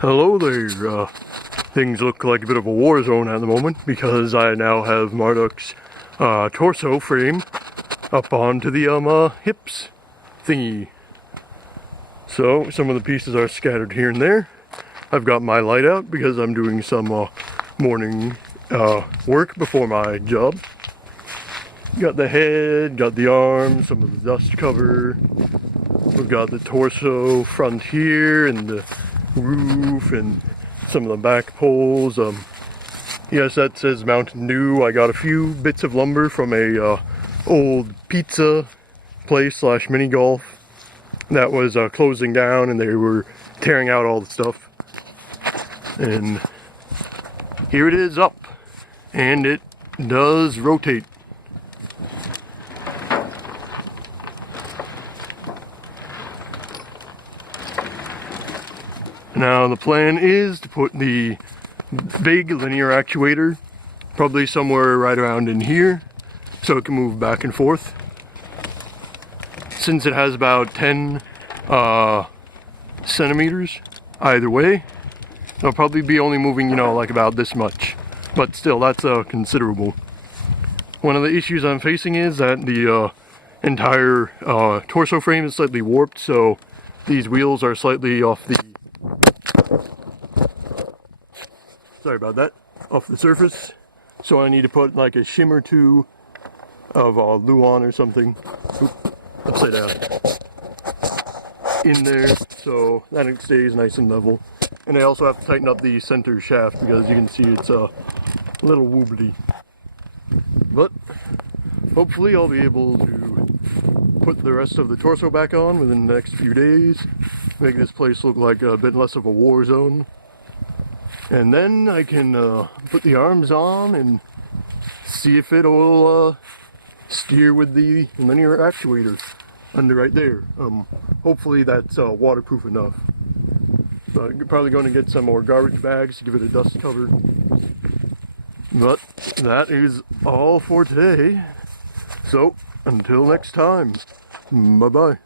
Hello there. Things look like a bit of a war zone at the moment because I now have Marduk's torso frame up onto the hips thingy. So some of the pieces are scattered here and there. I've got my light out because I'm doing some morning work before my job. Got the head, got the arms, some of the dust cover. We've got the torso front here and the roof and some of the back poles. Yes, that says Mountain Dew. I got a few bits of lumber from a old pizza place slash mini golf that was closing down, and they were tearing out all the stuff. And here it is up, and it does rotate. Now the plan is to put the big linear actuator probably somewhere right around in here so it can move back and forth. Since it has about 10 centimeters either way, it'll probably be only moving, like about this much. But still, that's considerable. One of the issues I'm facing is that the entire torso frame is slightly warped, so these wheels are slightly off the off the surface. So I need to put like a shim or two of Luan or something, upside down, in there so that it stays nice and level. And I also have to tighten up the center shaft because you can see it's a little wobbly. But hopefully I'll be able to put the rest of the torso back on within the next few days, make this place look like a bit less of a war zone. And then I can put the arms on and see if it'll steer with the linear actuator under right there. Hopefully that's waterproof enough. So I'm probably going to get some more garbage bags to give it a dust cover. But that is all for today. So until next time, bye bye.